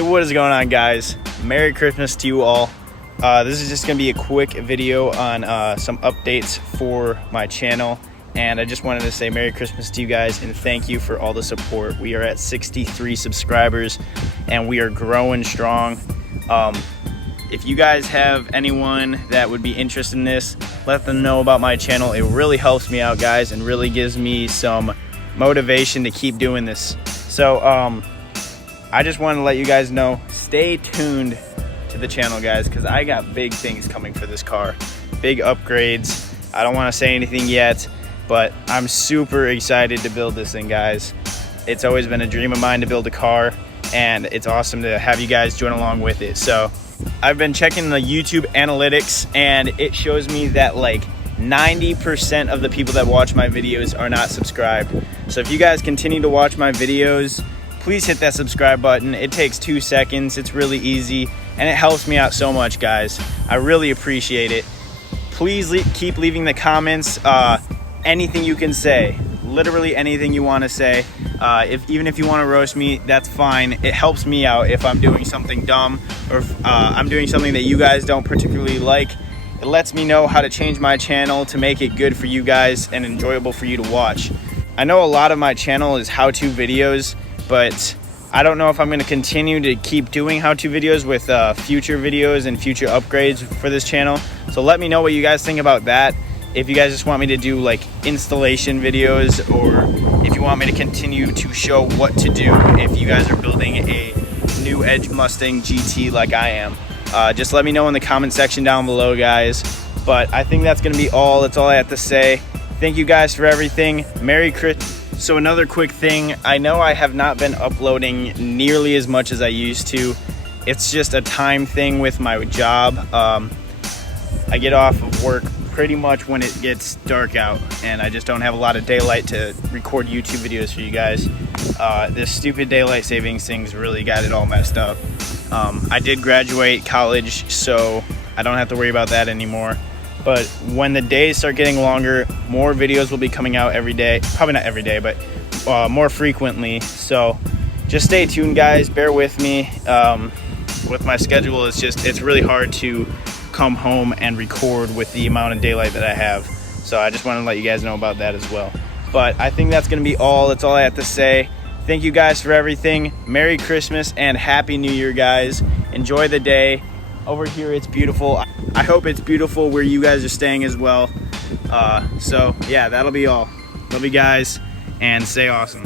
Hey, what is going on, guys? Merry Christmas to you all. This is just gonna be a quick video on some updates for my channel, and I just wanted to say Merry Christmas to you guys and thank you for all the support. We are at 63 subscribers and we are growing strong. If you guys have anyone that would be interested in this, let them know about my channel. It really helps me out, guys, and really gives me some motivation to keep doing this. So I just wanted to let you guys know, stay tuned to the channel, guys, because I got big things coming for this car. Big upgrades. I don't want to say anything yet, but I'm super excited to build this thing, guys. It's always been a dream of mine to build a car, and it's awesome to have you guys join along with it. So I've been checking the YouTube analytics, and it shows me that like 90% of the people that watch my videos are not subscribed. So if you guys continue to watch my videos, please hit that subscribe button. It takes 2 seconds. It's really easy, and it helps me out so much, guys. I really appreciate it. Please keep leaving the comments. Anything you can say, literally anything you want to say. Even if you want to roast me, that's fine. It helps me out if I'm doing something dumb, or if I'm doing something that you guys don't particularly like. It lets me know how to change my channel to make it good for you guys and enjoyable for you to watch. I know a lot of my channel is how-to videos, but I don't know if I'm going to continue to keep doing how-to videos with future videos and future upgrades for this channel. So let me know what you guys think about that. If you guys just want me to do like installation videos, or if you want me to continue to show what to do if you guys are building a new Edge Mustang GT like I am. Just let me know in the comment section down below, guys. But I think that's going to be all. That's all I have to say. Thank you guys for everything. Merry Christmas. So another quick thing, I know I have not been uploading nearly as much as I used to. It's just a time thing with my job. I get off of work pretty much when it gets dark out, and I just don't have a lot of daylight to record YouTube videos for you guys. This stupid daylight savings thing's really got it all messed up. I did graduate college, so I don't have to worry about that anymore. But when the days start getting longer, more videos will be coming out every day. Probably not every day, but more frequently. So just stay tuned, guys. Bear with me. With my schedule, it's really hard to come home and record with the amount of daylight that I have. So I just want to let you guys know about that as well. But I think that's going to be all. That's all I have to say. Thank you guys for everything. Merry Christmas and Happy New Year, guys. Enjoy the day. Over here it's beautiful. I hope it's beautiful where you guys are staying as well. So yeah, that'll be all. Love you guys, and stay awesome.